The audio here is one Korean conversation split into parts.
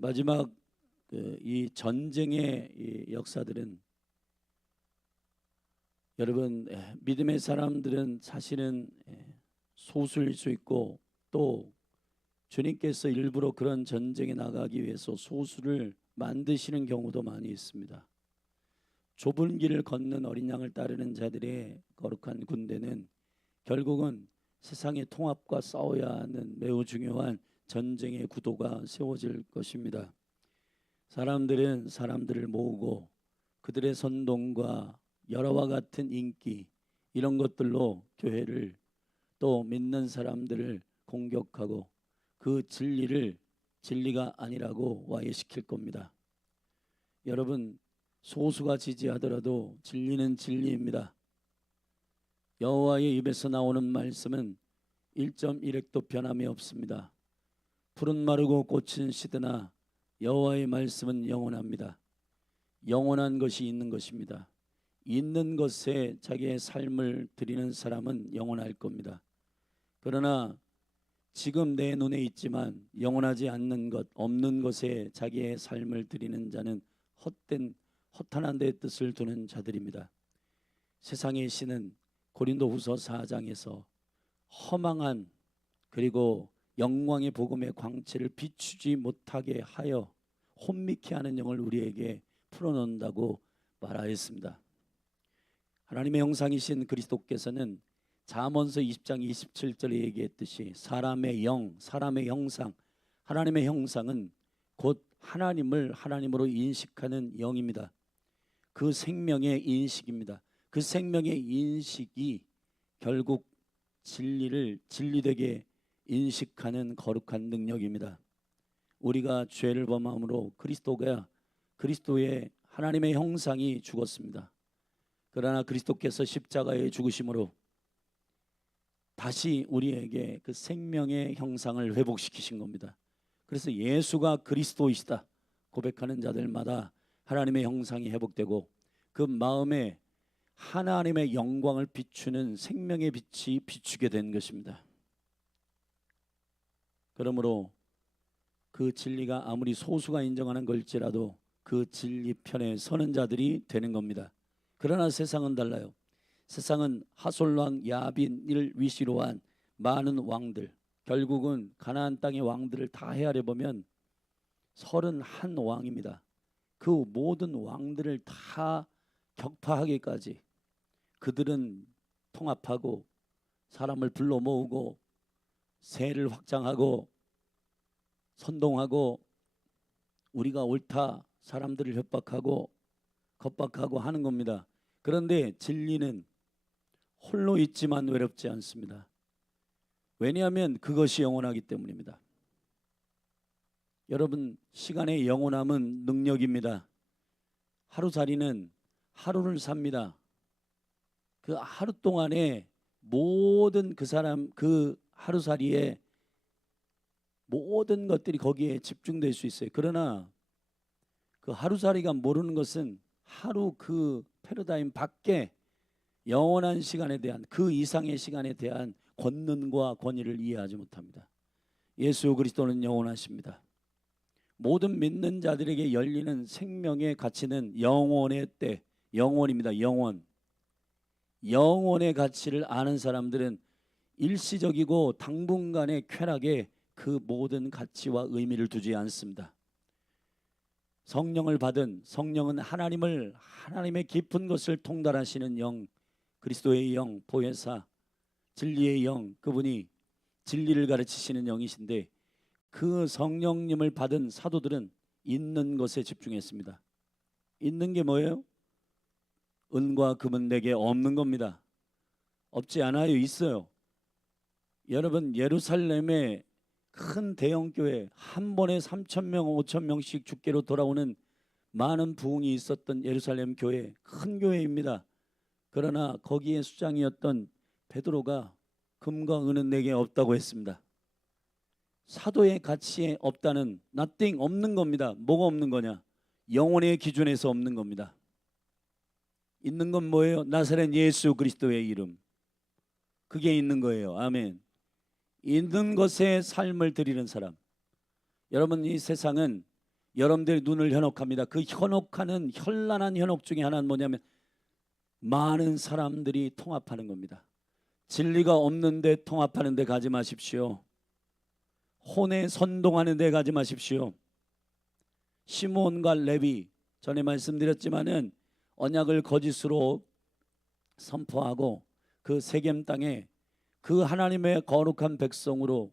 마지막 이 전쟁의 이 역사들은 여러분 믿음의 사람들은 사실은 소수일 수 있고 또 주님께서 일부러 그런 전쟁에 나가기 위해서 소수를 만드시는 경우도 많이 있습니다. 좁은 길을 걷는 어린 양을 따르는 자들의 거룩한 군대는 결국은 세상의 통합과 싸워야 하는 매우 중요한 전쟁의 구도가 세워질 것입니다. 사람들은 사람들을 모으고 그들의 선동과 여러와 같은 인기 이런 것들로 교회를 또 믿는 사람들을 공격하고 그 진리를 진리가 아니라고 와해시킬 겁니다. 여러분, 소수가 지지하더라도 진리는 진리입니다. 여호와의 입에서 나오는 말씀은 1.1핵도 변함이 없습니다. 푸른 마르고 꽃은 시드나 여호와의 말씀은 영원합니다. 영원한 것이 있는 것입니다. 있는 것에 자기의 삶을 드리는 사람은 영원할 겁니다. 그러나 지금 내 눈에 있지만 영원하지 않는 것, 없는 것에 자기의 삶을 드리는 자는 허탄한 데 뜻을 두는 자들입니다. 세상의 신은 고린도후서 4장에서 허망한 그리고 영광의 복음의 광채를 비추지 못하게 하여 혼미케 하는 영을 우리에게 풀어놓는다고 말하였습니다. 하나님의 형상이신 그리스도께서는 잠언서 20장 27절에 얘기했듯이 사람의 영, 사람의 형상, 하나님의 형상은 곧 하나님을 하나님으로 인식하는 영입니다. 그 생명의 인식입니다. 그 생명의 인식이 결국 진리를 진리되게 인식하는 거룩한 능력입니다. 우리가 죄를 범함으로 그리스도의 하나님의 형상이 죽었습니다. 그러나 그리스도께서 십자가에 죽으심으로 다시 우리에게 그 생명의 형상을 회복시키신 겁니다. 그래서 예수가 그리스도이시다 고백하는 자들마다 하나님의 형상이 회복되고 그 마음에 하나님의 영광을 비추는 생명의 빛이 비추게 된 것입니다. 그러므로 그 진리가 아무리 소수가 인정하는 걸지라도 그 진리 편에 서는 자들이 되는 겁니다. 그러나 세상은 달라요. 세상은 하솔왕 야빈을 위시로 한 많은 왕들, 결국은 가나안 땅의 왕들을 다 헤아려 보면 31왕입니다. 그 모든 왕들을 다 격파하기까지 그들은 통합하고 사람을 불러 모으고 세를 확장하고 선동하고 우리가 옳다 사람들을 협박하고 겁박하고 하는 겁니다. 그런데 진리는 홀로 있지만 외롭지 않습니다. 왜냐하면 그것이 영원하기 때문입니다. 여러분, 시간의 영원함은 능력입니다. 하루살이는 하루를 삽니다. 그 하루 동안에 모든 그 사람 그 하루살이의 모든 것들이 거기에 집중될 수 있어요. 그러나 그 하루살이가 모르는 것은 하루 그 패러다임 밖에 영원한 시간에 대한 그 이상의 시간에 대한 권능과 권위를 이해하지 못합니다. 예수 그리스도는 영원하십니다. 모든 믿는 자들에게 열리는 생명의 가치는 영원의 때, 영원입니다. 영원의 가치를 아는 사람들은 일시적이고 당분간의 쾌락에 그 모든 가치와 의미를 두지 않습니다. 성령을 받은 성령은 하나님의 깊은 것을 통달하시는 영, 그리스도의 영, 보혜사, 진리의 영, 그분이 진리를 가르치시는 영이신데 그 성령님을 받은 사도들은 있는 것에 집중했습니다. 있는 게 뭐예요? 은과 금은 내게 없는 겁니다. 없지 않아요. 있어요. 여러분, 예루살렘에 큰 대형교회 한 번에 3,000명, 5,000명씩 주께로 돌아오는 많은 부흥이 있었던 예루살렘 교회, 큰 교회입니다. 그러나 거기에 수장이었던 베드로가 금과 은은 내게 없다고 했습니다. 사도의 가치에 없다는 nothing, 없는 겁니다. 뭐가 없는 거냐? 영혼의 기준에서 없는 겁니다. 있는 건 뭐예요? 나사렛 예수 그리스도의 이름, 그게 있는 거예요. 아멘. 있는 것에 삶을 드리는 사람. 여러분, 이 세상은 여러분들의 눈을 현혹합니다. 그 현혹하는 현란한 현혹 중에 하나는 뭐냐면 많은 사람들이 통합하는 겁니다. 진리가 없는데 통합하는 데 가지 마십시오. 혼에 선동하는 데 가지 마십시오. 시몬과 레위, 전에 말씀드렸지만은 언약을 거짓으로 선포하고 그 세겜 땅에 그 하나님의 거룩한 백성으로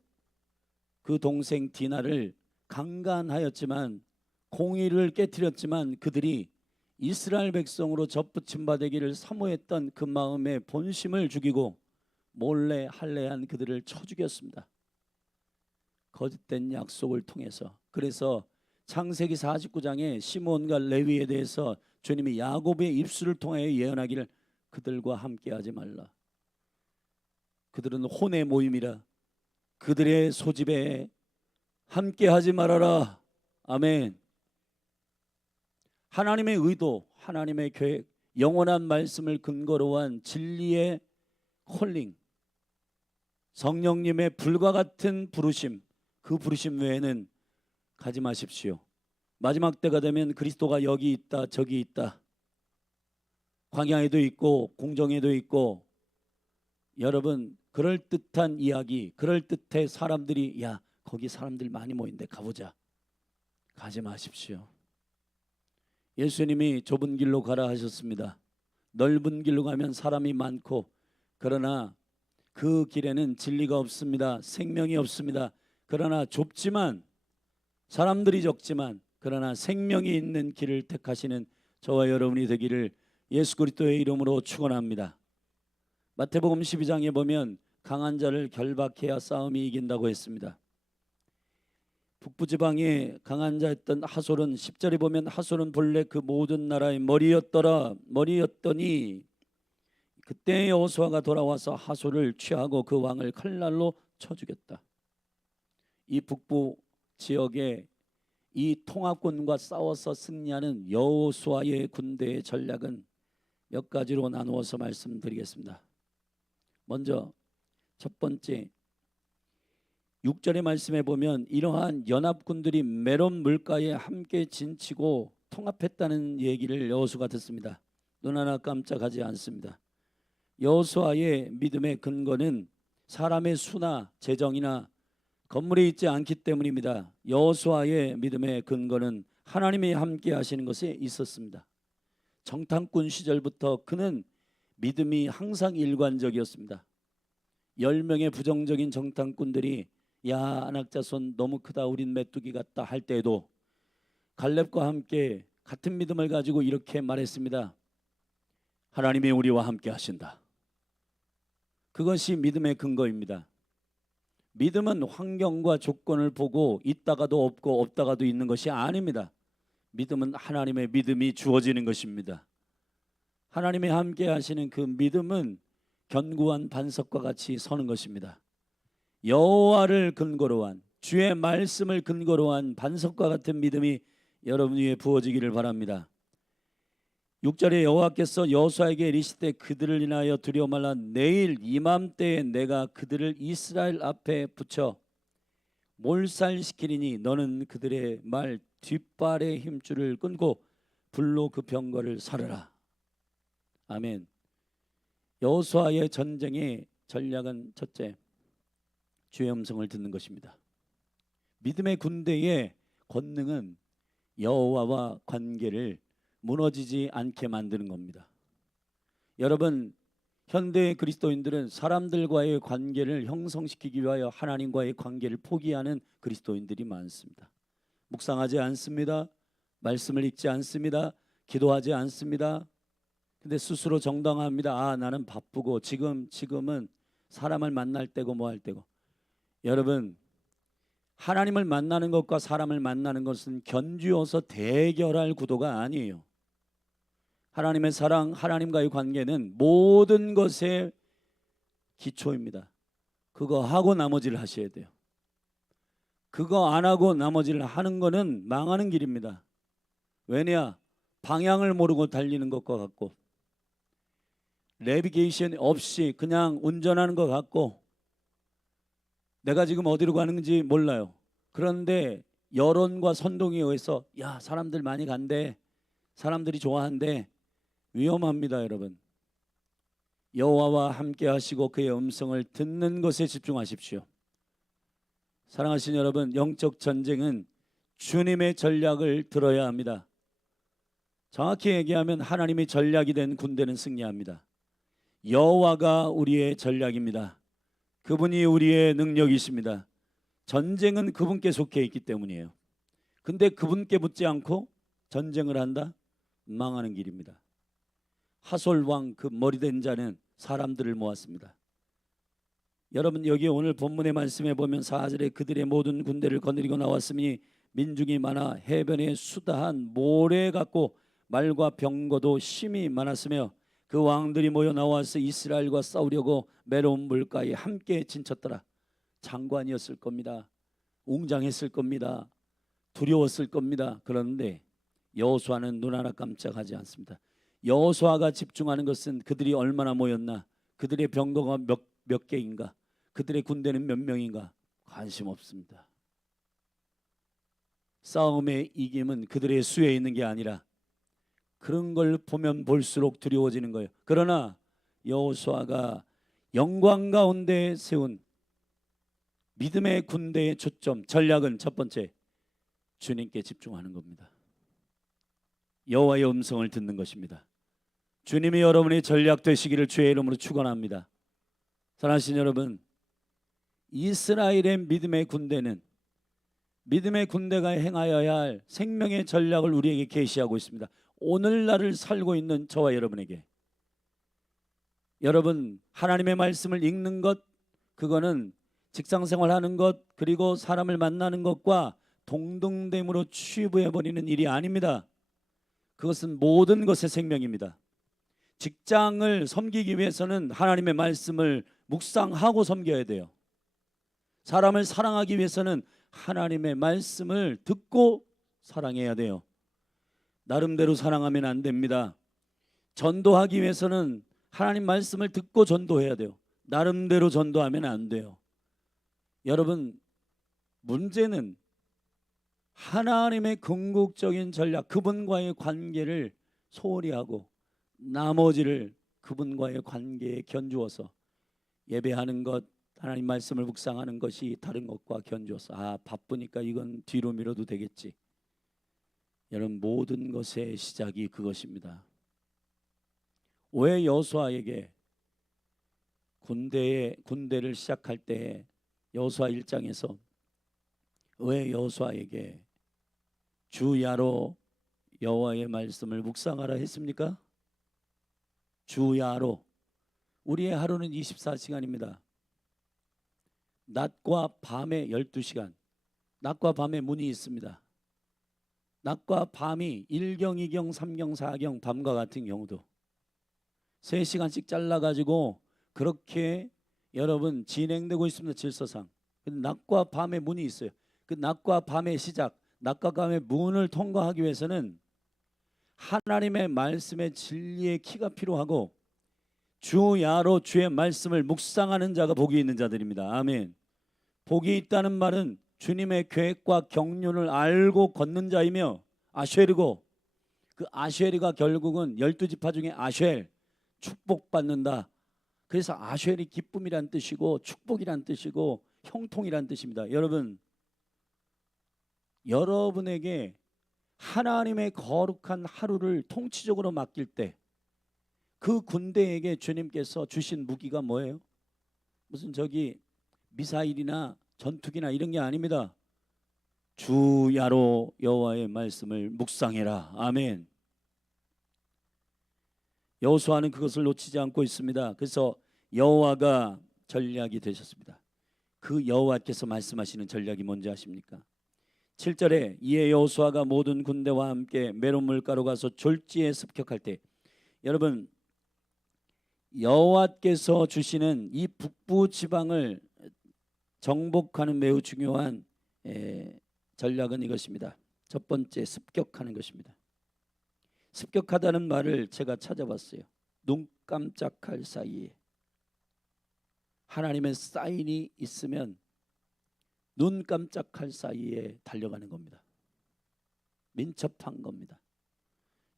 그 동생 디나를 강간하였지만, 공의를 깨뜨렸지만, 그들이 이스라엘 백성으로 접붙임 받기를 사모했던 그 마음의 본심을 죽이고 몰래 할례한 그들을 쳐 죽였습니다. 거짓된 약속을 통해서. 그래서 창세기 49장에 시몬과 레위에 대해서 주님이 야곱의 입술을 통하여 예언하기를 그들과 함께하지 말라. 그들은 혼의 모임이라 그들의 소집에 함께하지 말아라. 아멘. 하나님의 의도, 하나님의 계획, 영원한 말씀을 근거로 한 진리의 콜링, 성령님의 불과 같은 부르심, 그 부르심 외에는 가지 마십시오. 마지막 때가 되면 그리스도가 여기 있다 저기 있다, 광야에도 있고 공정에도 있고, 여러분 그럴듯한 이야기, 그럴듯해 사람들이 야 거기 사람들 많이 모인데 가보자, 가지 마십시오. 예수님이 좁은 길로 가라 하셨습니다. 넓은 길로 가면 사람이 많고, 그러나 그 길에는 진리가 없습니다. 생명이 없습니다. 그러나 좁지만, 사람들이 적지만, 그러나 생명이 있는 길을 택하시는 저와 여러분이 되기를 예수 그리스도의 이름으로 축원합니다. 마태복음 12장에 보면 강한 자를 결박해야 싸움이 이긴다고 했습니다. 북부지방에 강한 자였던 하솔은 10절에 보면 하솔은 본래 그 모든 나라의 머리였더니 그때 여호수아가 돌아와서 하솔을 취하고 그 왕을 칼날로 쳐 죽였다. 이 북부 지역에 이 통합군과 싸워서 승리하는 여호수아의 군대의 전략은 몇 가지로 나누어서 말씀드리겠습니다. 먼저 첫 번째, 6절의 말씀에 보면 이러한 연합군들이 메론 물가에 함께 진치고 통합했다는 얘기를 여호수아가 듣습니다. 눈 하나 깜짝하지 않습니다. 여호수아의 믿음의 근거는 사람의 수나 재정이나 건물에 있지 않기 때문입니다. 여호수아의 믿음의 근거는 하나님이 함께 하시는 것에 있었습니다. 정탐꾼 시절부터 그는 믿음이 항상 일관적이었습니다. 10명의 부정적인 정탐꾼들이 야 안악자손 너무 크다, 우린 메뚜기 같다 할 때에도 갈렙과 함께 같은 믿음을 가지고 이렇게 말했습니다. 하나님이 우리와 함께 하신다. 그것이 믿음의 근거입니다. 믿음은 환경과 조건을 보고 있다가도 없고 없다가도 있는 것이 아닙니다. 믿음은 하나님의 믿음이 주어지는 것입니다. 하나님이 함께 하시는 그 믿음은 견고한 반석과 같이 서는 것입니다. 여호와를 근거로 한, 주의 말씀을 근거로 한 반석과 같은 믿음이 여러분 위에 부어지기를 바랍니다. 6절에 여호와께서 여호수아에게 이르시되 그들을 인하여 두려워 말라. 내일 이맘때에 내가 그들을 이스라엘 앞에 붙여 몰살시키리니 너는 그들의 말 뒷발의 힘줄을 끊고 불로 그 병거를 사르라. 아멘. 여호수아의 전쟁의 전략은 첫째, 주의 음성을 듣는 것입니다. 믿음의 군대의 권능은 여호와와 관계를 무너지지 않게 만드는 겁니다. 여러분, 현대의 그리스도인들은 사람들과의 관계를 형성시키기 위하여 하나님과의 관계를 포기하는 그리스도인들이 많습니다. 묵상하지 않습니다. 말씀을 읽지 않습니다. 기도하지 않습니다. 근데 스스로 정당합니다. 아, 나는 바쁘고 지금은 사람을 만날 때고 뭐 할 때고. 여러분, 하나님을 만나는 것과 사람을 만나는 것은 견주어서 대결할 구도가 아니에요. 하나님의 사랑, 하나님과의 관계는 모든 것의 기초입니다. 그거 하고 나머지를 하셔야 돼요. 그거 안 하고 나머지를 하는 거는 망하는 길입니다. 왜냐? 방향을 모르고 달리는 것과 같고, 내비게이션 없이 그냥 운전하는 것 같고, 내가 지금 어디로 가는지 몰라요. 그런데 여론과 선동에 의해서 야 사람들 많이 간대, 사람들이 좋아한대. 위험합니다 여러분. 여호와와 함께 하시고 그의 음성을 듣는 것에 집중하십시오. 사랑하신 여러분, 영적 전쟁은 주님의 전략을 들어야 합니다. 정확히 얘기하면 하나님의 전략이 된 군대는 승리합니다. 여호와가 우리의 전략입니다. 그분이 우리의 능력이십니다. 전쟁은 그분께 속해 있기 때문이에요. 근데 그분께 붙지 않고 전쟁을 한다? 망하는 길입니다. 하솔 왕 그 머리된 자는 사람들을 모았습니다. 여러분 여기 오늘 본문의 말씀에 보면 4절에 그들의 모든 군대를 거느리고 나왔으니 민중이 많아 해변에 수다한 모래 같고 말과 병거도 심히 많았으며 그 왕들이 모여 나와서 이스라엘과 싸우려고 메론 물가에 함께 진쳤더라. 장관이었을 겁니다. 웅장했을 겁니다. 두려웠을 겁니다. 그런데 여호수아는 눈 하나 깜짝하지 않습니다. 여호수아가 집중하는 것은 그들이 얼마나 모였나, 그들의 병거가 몇 개인가, 그들의 군대는 몇 명인가 관심 없습니다. 싸움의 이김은 그들의 수에 있는 게 아니라 그런 걸 보면 볼수록 두려워지는 거예요. 그러나 여호수아가 영광 가운데 세운 믿음의 군대의 초점, 전략은 첫 번째 주님께 집중하는 겁니다. 여호와의 음성을 듣는 것입니다. 주님이 여러분의 전략 되시기를 주의 이름으로 축원합니다. 사랑하신 여러분, 이스라엘의 믿음의 군대는 믿음의 군대가 행하여야 할 생명의 전략을 우리에게 계시하고 있습니다. 오늘날을 살고 있는 저와 여러분에게, 여러분 하나님의 말씀을 읽는 것, 그거는 직장생활하는 것 그리고 사람을 만나는 것과 동등됨으로 취부해버리는 일이 아닙니다. 그것은 모든 것의 생명입니다. 직장을 섬기기 위해서는 하나님의 말씀을 묵상하고 섬겨야 돼요. 사람을 사랑하기 위해서는 하나님의 말씀을 듣고 사랑해야 돼요. 나름대로 사랑하면 안 됩니다. 전도하기 위해서는 하나님 말씀을 듣고 전도해야 돼요. 나름대로 전도하면 안 돼요. 여러분, 문제는 하나님의 궁극적인 전략, 그분과의 관계를 소홀히 하고 나머지를 그분과의 관계에 견주어서 예배하는 것, 하나님 말씀을 묵상하는 것이 다른 것과 견주어서 바쁘니까 이건 뒤로 미뤄도 되겠지. 여러분, 모든 것의 시작이 그것입니다. 왜 여호수아에게 군대를 시작할 때 여호수아 1장에서 왜 여호수아에게 주야로 여호와의 말씀을 묵상하라 했습니까? 주야로. 우리의 하루는 24시간입니다. 낮과 밤에 12시간, 낮과 밤에 문이 있습니다. 낮과 밤이 1경, 2경, 3경, 4경, 밤과 같은 경우도 3시간씩 잘라가지고 그렇게 여러분 진행되고 있습니다. 질서상. 낮과 밤의 문이 있어요. 그 낮과 밤의 시작, 낮과 밤의 문을 통과하기 위해서는 하나님의 말씀의 진리의 키가 필요하고 주야로 주의 말씀을 묵상하는 자가 복이 있는 자들입니다. 아멘. 복이 있다는 말은 주님의 계획과 경륜을 알고 걷는 자이며 아쉐르고, 그 아쉐르가 결국은 12지파 중에 아쉐르, 축복받는다. 그래서 아쉐르이 기쁨이란 뜻이고 축복이란 뜻이고 형통이란 뜻입니다. 여러분, 여러분에게 하나님의 거룩한 하루를 통치적으로 맡길 때 그 군대에게 주님께서 주신 무기가 뭐예요? 무슨 미사일이나 전투기나 이런 게 아닙니다. 주야로 여호와의 말씀을 묵상해라. 아멘. 여호수아는 그것을 놓치지 않고 있습니다. 그래서 여호와가 전략이 되셨습니다. 그 여호와께서 말씀하시는 전략이 뭔지 아십니까? 7절에 이에 여호수아가 모든 군대와 함께 메론 물가로 가서 졸지에 습격할 때, 여러분 여호와께서 주시는 이 북부 지방을 정복하는 매우 중요한 전략은 이것입니다. 첫 번째, 습격하는 것입니다. 습격하다는 말을 제가 찾아봤어요. 눈 깜짝할 사이에 하나님의 사인이 있으면 눈 깜짝할 사이에 달려가는 겁니다. 민첩한 겁니다.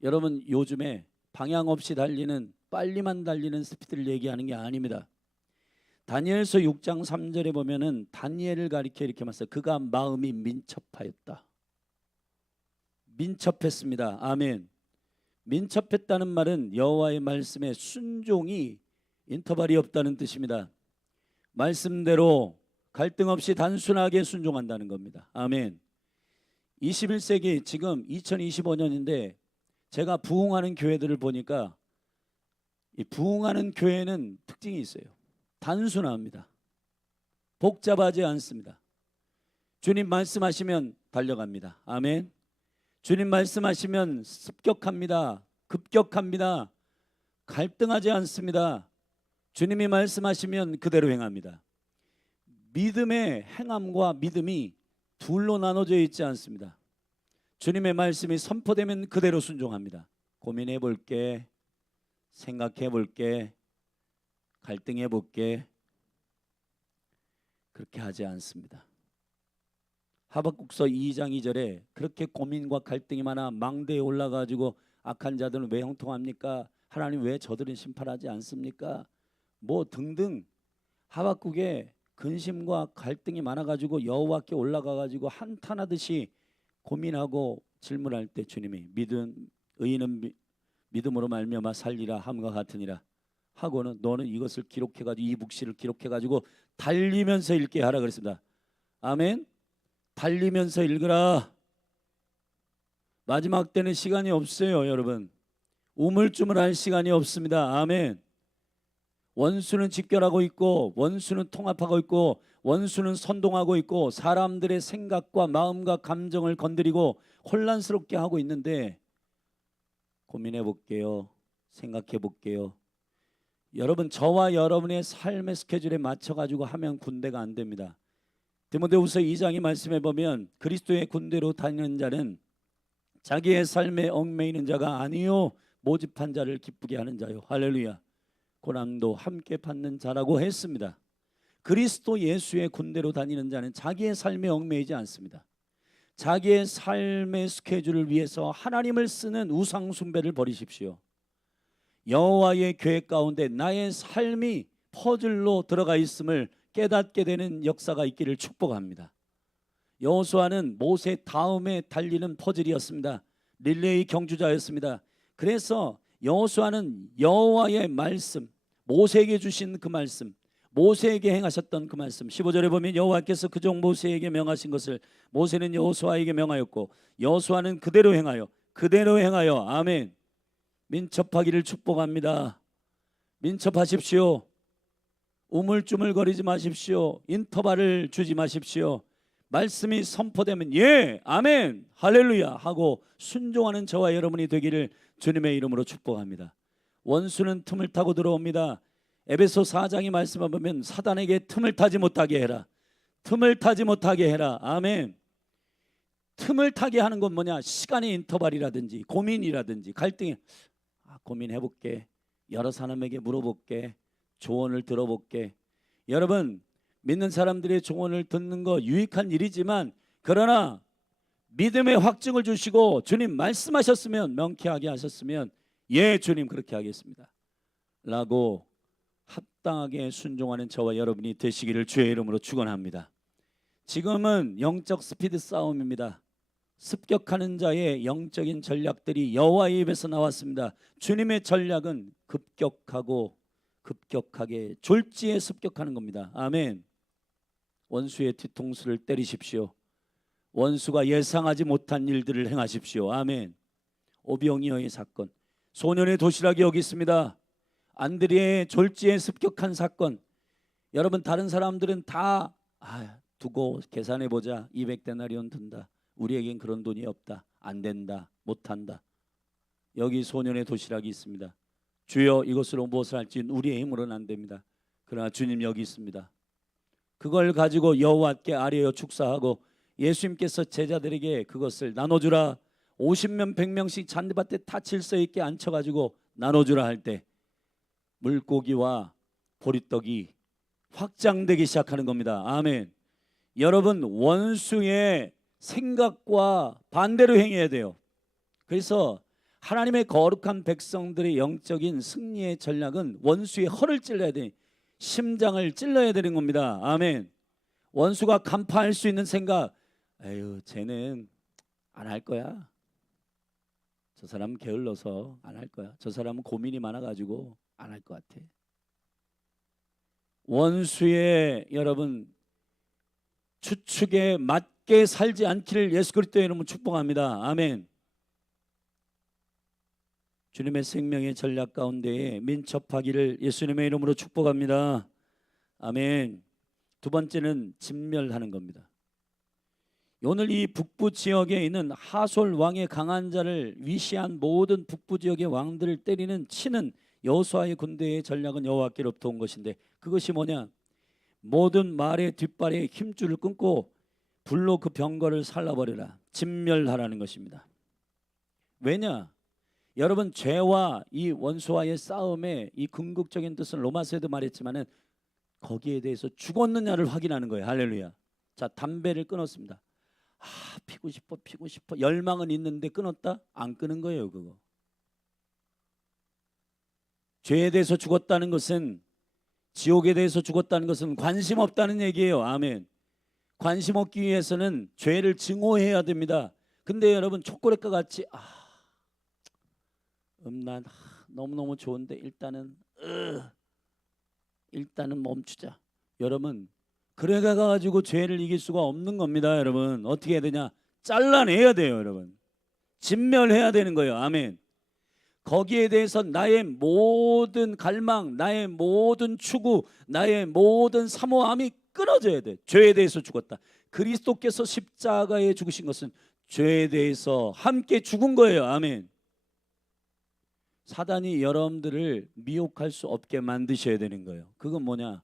여러분, 요즘에 방향 없이 달리는, 빨리만 달리는 스피드를 얘기하는 게 아닙니다. 다니엘서 6장 3절에 보면은 다니엘을 가리켜 이렇게 말해요. 그가 마음이 민첩하였다. 민첩했습니다. 아멘. 민첩했다는 말은 여호와의 말씀에 순종이 인터벌이 없다는 뜻입니다. 말씀대로 갈등 없이 단순하게 순종한다는 겁니다. 아멘. 21세기 지금 2025년인데 제가 부흥하는 교회들을 보니까 이 부흥하는 교회는 특징이 있어요. 단순합니다. 복잡하지 않습니다. 주님 말씀하시면 달려갑니다. 아멘. 주님 말씀하시면 습격합니다. 급격합니다. 갈등하지 않습니다. 주님이 말씀하시면 그대로 행합니다. 믿음의 행함과 믿음이 둘로 나눠져 있지 않습니다. 주님의 말씀이 선포되면 그대로 순종합니다. 고민해 볼게, 생각해 볼게, 갈등해 볼게, 그렇게 하지 않습니다. 하박국서 2장 2절에 그렇게 고민과 갈등이 많아 망대에 올라가지고 악한 자들은 왜 형통합니까? 하나님 왜 저들은 심판하지 않습니까? 뭐 등등 하박국에 근심과 갈등이 많아가지고 여호와께 올라가가지고 한탄하듯이 고민하고 질문할 때 주님이 의인은 믿음으로 말미암아 살리라 함과 같으니라 하고는 너는 이것을 기록해가지고 이 묵시를 기록해가지고 달리면서 읽게 하라 그랬습니다. 아멘. 달리면서 읽으라. 마지막 때는 시간이 없어요, 여러분. 우물쭈물할 시간이 없습니다. 아멘. 원수는 집결하고 있고 원수는 통합하고 있고 원수는 선동하고 있고 사람들의 생각과 마음과 감정을 건드리고 혼란스럽게 하고 있는데 고민해 볼게요. 생각해 볼게요. 여러분, 저와 여러분의 삶의 스케줄에 맞춰 가지고 하면 군대가 안 됩니다. 디모데후서 2장의 말씀에 보면 그리스도의 군대로 다니는 자는 자기의 삶에 얽매이는 자가 아니요 모집한 자를 기쁘게 하는 자요. 할렐루야. 고난도 함께 받는 자라고 했습니다. 그리스도 예수의 군대로 다니는 자는 자기의 삶에 얽매이지 않습니다. 자기의 삶의 스케줄을 위해서 하나님을 쓰는 우상 숭배를 버리십시오. 여호와의 계획 가운데 나의 삶이 퍼즐로 들어가 있음을 깨닫게 되는 역사가 있기를 축복합니다. 여호수아는 모세 다음에 달리는 퍼즐이었습니다. 릴레이 경주자였습니다. 그래서 여호수아는 여호와의 말씀, 모세에게 주신 그 말씀, 모세에게 행하셨던 그 말씀 15절에 보면 여호와께서 그 종 모세에게 명하신 것을 모세는 여호수아에게 명하였고 여호수아는 그대로 행하여 아멘. 민첩하기를 축복합니다. 민첩하십시오. 우물쭈물거리지 마십시오. 인터벌을 주지 마십시오. 말씀이 선포되면 예, 아멘, 할렐루야 하고 순종하는 저와 여러분이 되기를 주님의 이름으로 축복합니다. 원수는 틈을 타고 들어옵니다. 에베소 4장의 말씀을 보면 사단에게 틈을 타지 못하게 해라. 틈을 타지 못하게 해라. 아멘. 틈을 타게 하는 건 뭐냐? 시간의 인터벌이라든지 고민이라든지 갈등이 고민해볼게. 여러 사람에게 물어볼게. 조언을 들어볼게. 여러분, 믿는 사람들의 조언을 듣는 거 유익한 일이지만 그러나 믿음의 확증을 주시고 주님 말씀하셨으면 명쾌하게 하셨으면 예 주님 그렇게 하겠습니다 라고 합당하게 순종하는 저와 여러분이 되시기를 주의 이름으로 축원합니다. 지금은 영적 스피드 싸움입니다. 습격하는 자의 영적인 전략들이 여호와의 입에서 나왔습니다. 주님의 전략은 급격하게 졸지에 습격하는 겁니다. 아멘. 원수의 뒤통수를 때리십시오. 원수가 예상하지 못한 일들을 행하십시오. 아멘. 오병이어의 사건, 소년의 도시락이 여기 있습니다. 안드레의 졸지에 습격한 사건. 여러분, 다른 사람들은 다 두고 계산해보자. 200데나리온 든다. 우리에겐 그런 돈이 없다. 안 된다. 못한다. 여기 소년의 도시락이 있습니다. 주여 이것으로 무엇을 할지 우리의 힘으로는 안 됩니다. 그러나 주님 여기 있습니다. 그걸 가지고 여호와께 아뢰어 축사하고 예수님께서 제자들에게 그것을 나눠주라. 50명 100명씩 잔디밭에 다 질서 있게 앉혀가지고 나눠주라 할 때 물고기와 보리떡이 확장되기 시작하는 겁니다. 아멘. 여러분 원수의 생각과 반대로 행해야 돼요. 그래서 하나님의 거룩한 백성들의 영적인 승리의 전략은 원수의 허를 찔러야 돼. 심장을 찔러야 되는 겁니다. 아멘. 원수가 간파할 수 있는 생각, 에휴 쟤는 안 할 거야. 저 사람은 게을러서 안 할 거야. 저 사람은 고민이 많아가지고 안 할 것 같아. 원수의 여러분 추측에 맞게 살지 않기를 예수 그리스도의 이름으로 축복합니다. 아멘. 주님의 생명의 전략 가운데에 민첩하기를 예수님의 이름으로 축복합니다. 아멘. 두 번째는 진멸하는 겁니다. 오늘 이 북부 지역에 있는 하솔 왕의 강한 자를 위시한 모든 북부 지역의 왕들을 때리는 치는 여호수아의 군대의 전략은 여호와께로부터 온 것인데, 그것이 뭐냐? 모든 말의 뒷발에 힘줄을 끊고 불로 그 병거를 살라버려라. 진멸하라는 것입니다. 왜냐? 여러분 죄와 이 원수와의 싸움의 이 궁극적인 뜻은 로마서에도 말했지만은 거기에 대해서 죽었느냐를 확인하는 거예요. 할렐루야. 자, 담배를 끊었습니다. 피고 싶어. 열망은 있는데 끊었다? 안 끊은 거예요, 그거. 죄에 대해서 죽었다는 것은, 지옥에 대해서 죽었다는 것은 관심 없다는 얘기예요. 아멘. 관심 얻기 위해서는 죄를 증오해야 됩니다. 근데 여러분 초콜릿과 같이 난 너무너무 좋은데 일단은 멈추자. 여러분 그래가 가지고 죄를 이길 수가 없는 겁니다. 여러분 어떻게 해야 되냐? 잘라내야 돼요. 여러분 진멸해야 되는 거예요. 아멘. 거기에 대해서 나의 모든 갈망, 나의 모든 추구, 나의 모든 사모함이 끊어져야 돼. 죄에 대해서 죽었다. 그리스도께서 십자가에 죽으신 것은 죄에 대해서 함께 죽은 거예요. 아멘. 사단이 여러분들을 미혹할 수 없게 만드셔야 되는 거예요. 그건 뭐냐?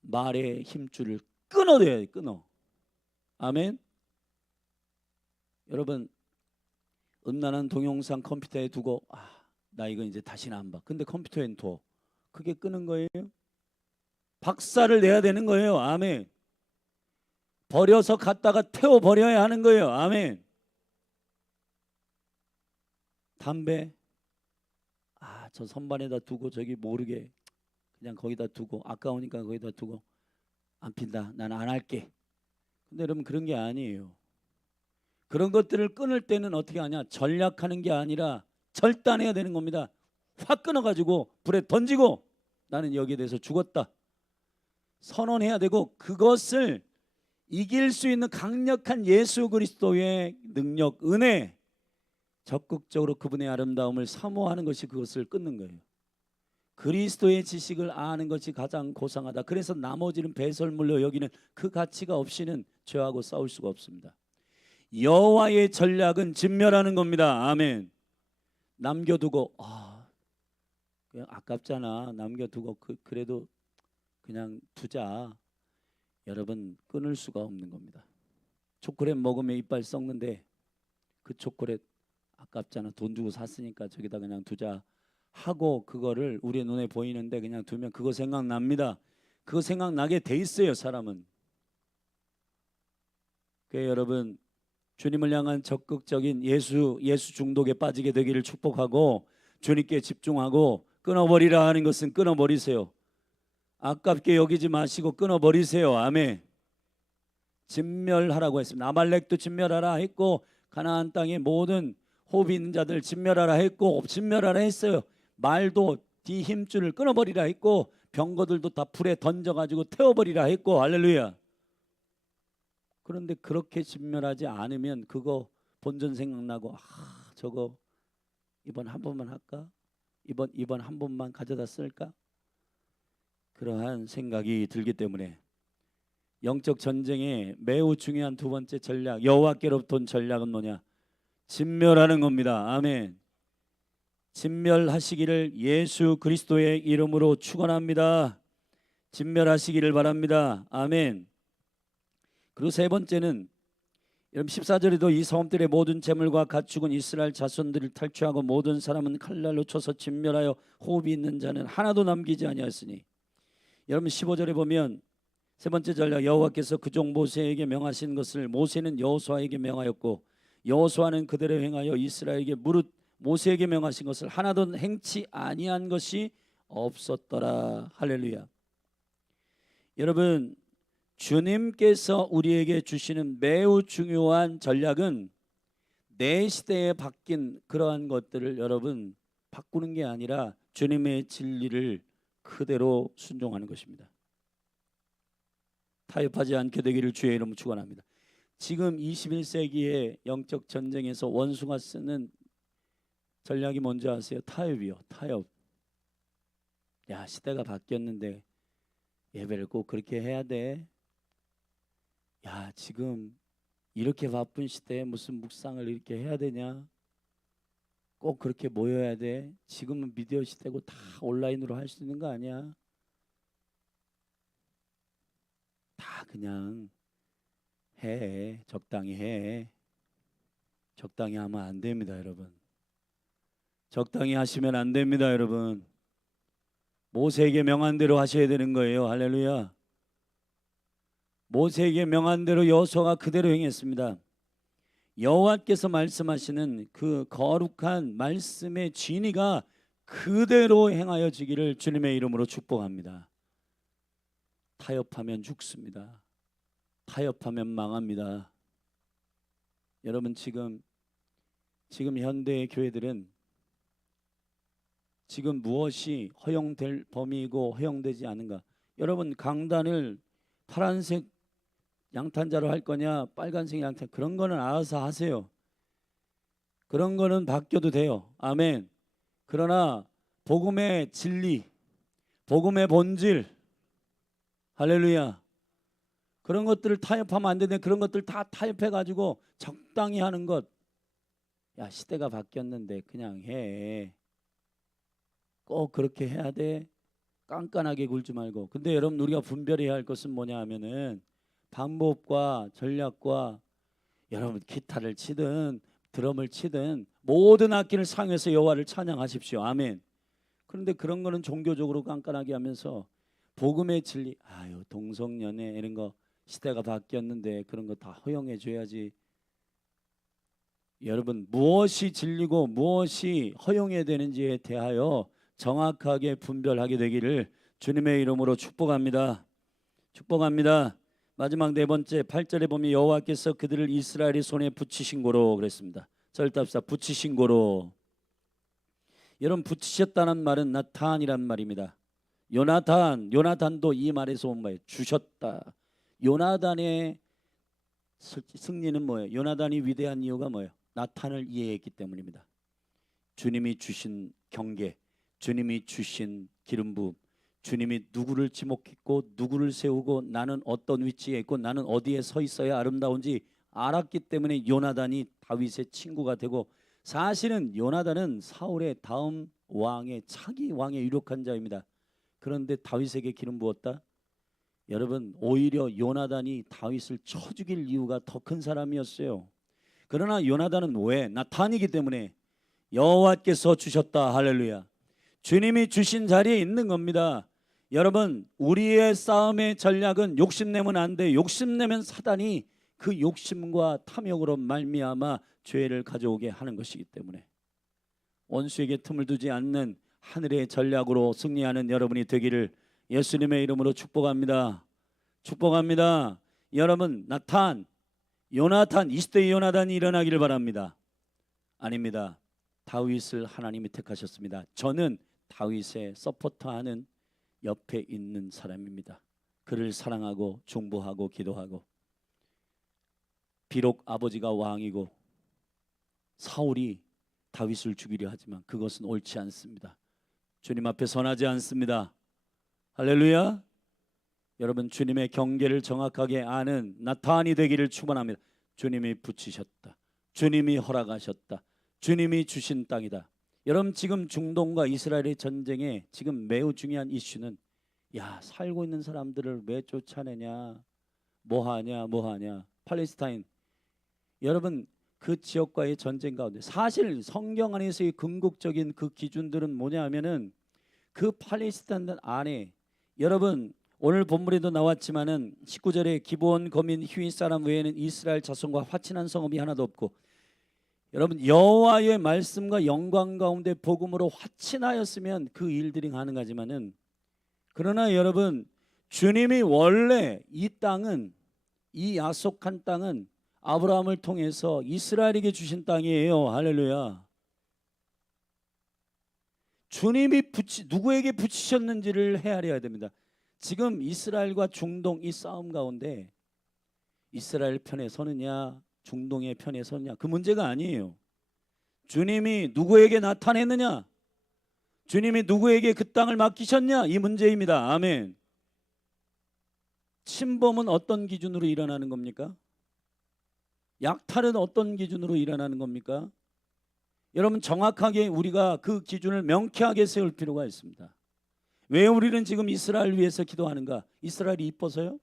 말의 힘줄을 끊어야 돼. 끊어. 아멘. 여러분 음란한 동영상 컴퓨터에 두고 나 이거 이제 다시는 안 봐. 근데 컴퓨터엔 둬. 그게 끄는 거예요? 박살을 내야 되는 거예요. 아멘. 버려서 갖다가 태워버려야 하는 거예요. 아멘. 담배 저 선반에다 두고 저기 모르게 그냥 거기다 두고 아까우니까 거기다 두고 안 핀다. 난 안 할게. 근데 여러분 그런 게 아니에요. 그런 것들을 끊을 때는 어떻게 하냐? 전략하는 게 아니라 절단해야 되는 겁니다. 확 끊어가지고 불에 던지고 나는 여기에 대해서 죽었다. 선언해야 되고 그것을 이길 수 있는 강력한 예수 그리스도의 능력, 은혜, 적극적으로 그분의 아름다움을 사모하는 것이 그것을 끊는 거예요. 그리스도의 지식을 아는 것이 가장 고상하다. 그래서 나머지는 배설물로 여기는 그 가치가 없이는 죄하고 싸울 수가 없습니다. 여호와의 전략은 진멸하는 겁니다. 아멘. 남겨두고 그냥 아깝잖아. 남겨두고 그래도 그냥 두자. 여러분 끊을 수가 없는 겁니다. 초콜릿 먹으면 이빨 썩는데 그 초콜릿 아깝잖아. 돈 주고 샀으니까 저기다 그냥 두자 하고 그거를 우리 눈에 보이는데 그냥 두면 그거 생각납니다. 그거 생각나게 돼 있어요. 사람은. 그래서 여러분 주님을 향한 적극적인 예수 중독에 빠지게 되기를 축복하고 주님께 집중하고 끊어버리라 하는 것은 끊어버리세요. 아깝게 여기지 마시고 끊어버리세요. 아멘. 진멸하라고 했습니다. 아말렉도 진멸하라 했고 가나안 땅의 모든 호흡이 있는 자들 진멸하라 했고 진멸하라 했어요. 말도 뒤 힘줄을 끊어버리라 했고 병거들도 다 불에 던져가지고 태워버리라 했고 할렐루야. 그런데 그렇게 진멸하지 않으면 그거 본전 생각나고 저거 이번 한 번만 할까? 이번 한 번만 가져다 쓸까? 그러한 생각이 들기 때문에 영적 전쟁의 매우 중요한 두 번째 전략, 여호와께로부터 온 전략은 뭐냐? 진멸하는 겁니다. 아멘. 진멸하시기를 예수 그리스도의 이름으로 축원합니다. 진멸하시기를 바랍니다. 아멘. 그리고 세 번째는 여러분 14절에도 이 성읍들의 모든 재물과 가축은 이스라엘 자손들을 탈취하고 모든 사람은 칼날로 쳐서 진멸하여 호흡이 있는 자는 하나도 남기지 아니하였으니, 여러분 15절에 보면 세 번째 전략, 여호와께서 그종 모세에게 명하신 것을 모세는 여호수아에게 명하였고 여호수아는 그대로 행하여 이스라엘에게 무릇 모세에게 명하신 것을 하나도 행치 아니한 것이 없었더라. 할렐루야. 여러분, 주님께서 우리에게 주시는 매우 중요한 전략은 내 시대에 바뀐 그러한 것들을 여러분 바꾸는 게 아니라 주님의 진리를 그대로 순종하는 것입니다. 타협하지 않게 되기를 주의 이름으로 축원합니다. 지금 21세기의 영적 전쟁에서 원수가 쓰는 전략이 뭔지 아세요? 타협이요. 타협. 야, 시대가 바뀌었는데 예배를 꼭 그렇게 해야 돼. 야, 지금 이렇게 바쁜 시대에 무슨 묵상을 이렇게 해야 되냐? 꼭 그렇게 모여야 돼. 지금은 미디어 시대고 다 온라인으로 할 수 있는 거 아니야? 다 그냥 해. 적당히 해. 적당히 하면 안 됩니다, 여러분. 적당히 하시면 안 됩니다, 여러분. 모세에게 명한 대로 하셔야 되는 거예요. 할렐루야. 모세에게 명한 대로 여호수아가 그대로 행했습니다. 여호와께서 말씀하시는 그 거룩한 말씀의 진리가 그대로 행하여지기를 주님의 이름으로 축복합니다. 타협하면 죽습니다. 타협하면 망합니다. 여러분, 지금 현대의 교회들은 지금 무엇이 허용될 범위이고 허용되지 않은가? 여러분, 강단을 파란색 양탄자로 할 거냐 빨간색 양탄, 그런 거는 알아서 하세요. 그런 거는 바뀌어도 돼요. 아멘. 그러나 복음의 진리, 복음의 본질, 할렐루야, 그런 것들을 타협하면 안 되는데 그런 것들 다 타협해 가지고 적당히 하는 것. 야, 시대가 바뀌었는데 그냥 해. 꼭 그렇게 해야 돼. 깐깐하게 굴지 말고. 근데 여러분, 우리가 분별해야 할 것은 뭐냐 하면은 방법과 전략과, 여러분 기타를 치든 드럼을 치든 모든 악기를 사용해서 여호와를 찬양하십시오. 아멘. 그런데 그런 거는 종교적으로 깐깐하게 하면서 복음의 진리, 아유 동성연애 이런 거 시대가 바뀌었는데 그런 거 다 허용해 줘야지. 여러분, 무엇이 진리고 무엇이 허용해야 되는지에 대하여 정확하게 분별하게 되기를 주님의 이름으로 축복합니다. 축복합니다. 마지막 네 번째 8절에 보면 여호와께서 그들을 이스라엘의 손에 붙이신 고로 그랬습니다. 절답사 붙이신 고로. 여러분, 붙이셨다는 말은 나탄이란 말입니다. 요나단도 이 말에서 온 거예요. 주셨다. 요나단의 승리는 뭐예요? 요나단이 위대한 이유가 뭐예요? 나탄을 이해했기 때문입니다. 주님이 주신 경계, 주님이 주신 기름 부음, 주님이 누구를 지목했고 누구를 세우고 나는 어떤 위치에 있고 나는 어디에 서 있어야 아름다운지 알았기 때문에 요나단이 다윗의 친구가 되고, 사실은 요나단은 사울의 다음 왕의 차기 왕의 유력한 자입니다. 그런데 다윗에게 기름 부었다? 여러분, 오히려 요나단이 다윗을 쳐 죽일 이유가 더 큰 사람이었어요. 그러나 요나단은 왜? 나탄이기 때문에 여호와께서 주셨다. 할렐루야. 주님이 주신 자리에 있는 겁니다. 여러분, 우리의 싸움의 전략은 욕심내면 안 돼. 욕심내면 사단이 그 욕심과 탐욕으로 말미암아 죄를 가져오게 하는 것이기 때문에 원수에게 틈을 두지 않는 하늘의 전략으로 승리하는 여러분이 되기를 예수님의 이름으로 축복합니다. 축복합니다. 여러분, 요나탄 20대의 요나단이 일어나기를 바랍니다. 아닙니다. 다윗을 하나님이 택하셨습니다. 저는 다윗의 서포터하는 옆에 있는 사람입니다. 그를 사랑하고 중보하고 기도하고, 비록 아버지가 왕이고 사울이 다윗을 죽이려 하지만 그것은 옳지 않습니다. 주님 앞에 선하지 않습니다. 할렐루야. 여러분, 주님의 경계를 정확하게 아는 나탄이 되기를 축원합니다. 주님이 붙이셨다. 주님이 허락하셨다. 주님이 주신 땅이다. 여러분, 지금 중동과 이스라엘의 전쟁에 지금 매우 중요한 이슈는, 야, 살고 있는 사람들을 왜 쫓아내냐, 뭐하냐. 팔레스타인, 여러분, 그 지역과의 전쟁 가운데 사실 성경 안에서의 궁극적인 그 기준들은 뭐냐 하면은 그 팔레스타인 안에 여러분 오늘 본문에도 나왔지만은 19절에 기브온 거민 휘 사람 외에는 이스라엘 자손과 화친한 성읍이 하나도 없고, 여러분 여호와의 말씀과 영광 가운데 복음으로 화친하였으면 그 일들이 가능하지만은, 그러나 여러분 주님이 원래 이 땅은, 이 약속한 땅은 아브라함을 통해서 이스라엘에게 주신 땅이에요. 할렐루야. 주님이 누구에게 붙이셨는지를 헤아려야 됩니다. 지금 이스라엘과 중동 이 싸움 가운데 이스라엘 편에 서느냐 중동의 편에 서느냐, 그 문제가 아니에요. 주님이 누구에게 나타냈느냐, 주님이 누구에게 그 땅을 맡기셨냐, 이 문제입니다. 아멘. 침범은 어떤 기준으로 일어나는 겁니까? 약탈은 어떤 기준으로 일어나는 겁니까? 여러분 정확하게 우리가 그 기준을 명쾌하게 세울 필요가 있습니다. 왜 우리는 지금 이스라엘 위해서 기도하는가? 이스라엘이 이뻐서요?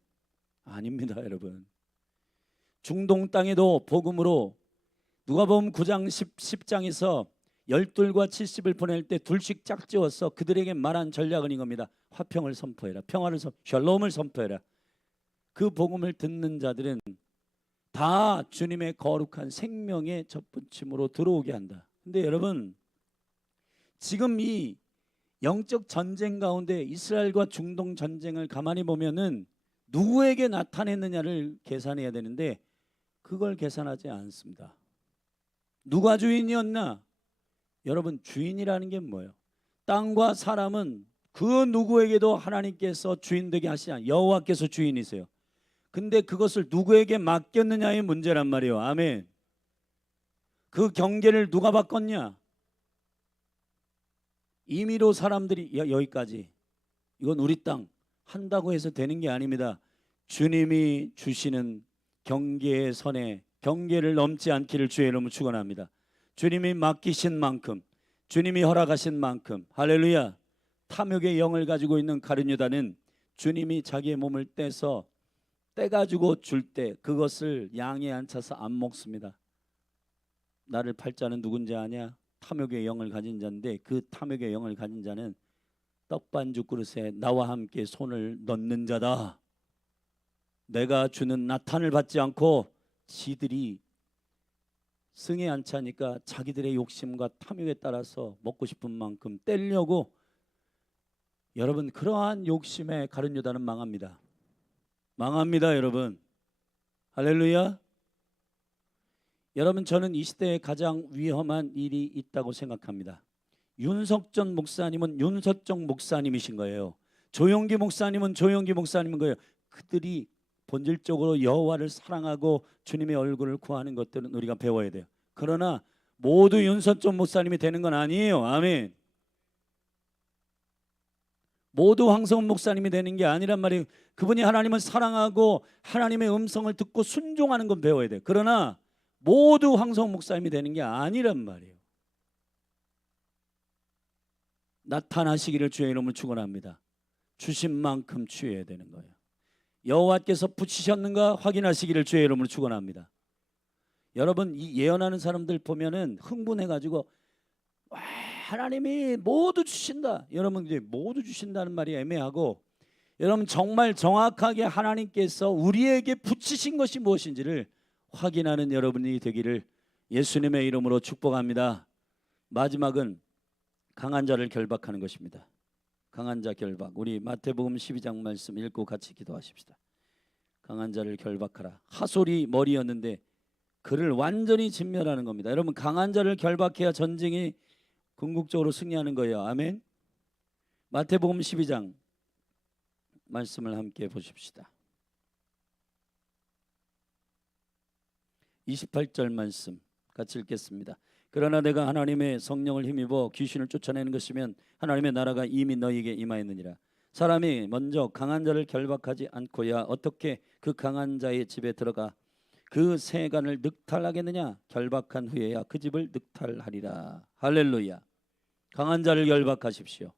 아닙니다, 여러분. 중동 땅에도 복음으로 누가복음 9장 10장에서 열둘과 70을 보낼 때 둘씩 짝지어서 그들에게 말한 전략은 이겁니다. 화평을 선포해라, 평화를 샬롬을 선포해라. 그 복음을 듣는 자들은 다 주님의 거룩한 생명의 접붙임으로 들어오게 한다. 근데 여러분 지금 이 영적 전쟁 가운데 이스라엘과 중동 전쟁을 가만히 보면은 누구에게 나타냈느냐를 계산해야 되는데 그걸 계산하지 않습니다. 누가 주인이었나? 여러분 주인이라는 게 뭐예요? 땅과 사람은 그 누구에게도 하나님께서 주인 되게 하시지, 여호와께서 주인이세요. 근데 그것을 누구에게 맡겼느냐의 문제란 말이에요. 아멘. 그 경계를 누가 바꿨냐? 임의로 사람들이 여기까지, 이건 우리 땅 한다고 해서 되는 게 아닙니다. 주님이 주시는 경계의 선에 경계를 넘지 않기를 주의 이름으로 축원합니다. 주님이 맡기신 만큼, 주님이 허락하신 만큼, 할렐루야. 탐욕의 영을 가지고 있는 가룟 유다는 주님이 자기의 몸을 떼가지고 줄 때 그것을 양에 앉혀서 안 먹습니다. 나를 팔 자는 누군지 아냐? 탐욕의 영을 가진 자인데, 그 탐욕의 영을 가진 자는 떡반죽 그릇에 나와 함께 손을 넣는 자다. 내가 주는 나탄을 받지 않고 지들이 승에 안 차니까 자기들의 욕심과 탐욕에 따라서 먹고 싶은 만큼 떼려고, 여러분 그러한 욕심에 가룟 유다는 망합니다. 망합니다, 여러분. 할렐루야. 여러분 저는 이 시대에 가장 위험한 일이 있다고 생각합니다. 윤석전 목사님은 윤석정 목사님이신 거예요. 조용기 목사님은 조용기 목사님인 거예요. 그들이 본질적으로 여호와를 사랑하고 주님의 얼굴을 구하는 것들은 우리가 배워야 돼요. 그러나 모두 윤석정 목사님이 되는 건 아니에요. 아멘. 모두 황성훈 목사님이 되는 게 아니란 말이에요. 그분이 하나님을 사랑하고 하나님의 음성을 듣고 순종하는 건 배워야 돼요. 그러나 모두 황성훈 목사님이 되는 게 아니란 말이에요. 나타나시기를 주의 이름으로 축원합니다. 주신 만큼 취해야 되는 거예요. 여호와께서 붙이셨는가 확인하시기를 주의 이름으로 축원합니다. 여러분 이 예언하는 사람들 보면은 흥분해가지고 와, 하나님이 모두 주신다. 여러분 이제 모두 주신다는 말이 애매하고, 여러분 정말 정확하게 하나님께서 우리에게 붙이신 것이 무엇인지를 확인하는 여러분이 되기를 예수님의 이름으로 축복합니다. 마지막은 강한 자를 결박하는 것입니다. 강한 자 결박. 우리 마태복음 12장 말씀 읽고 같이 기도하십시다. 강한 자를 결박하라. 하솔이 머리였는데 그를 완전히 진멸하는 겁니다. 여러분 강한 자를 결박해야 전쟁이 궁극적으로 승리하는 거예요. 아멘. 마태복음 12장 말씀을 함께 보십시다. 28절 말씀 같이 읽겠습니다. 그러나 내가 하나님의 성령을 힘입어 귀신을 쫓아내는 것이면 하나님의 나라가 이미 너희에게 임하였느니라. 사람이 먼저 강한 자를 결박하지 않고야 어떻게 그 강한 자의 집에 들어가 그 세간을 늑탈하겠느냐? 결박한 후에야 그 집을 늑탈하리라. 할렐루야. 강한 자를 결박하십시오.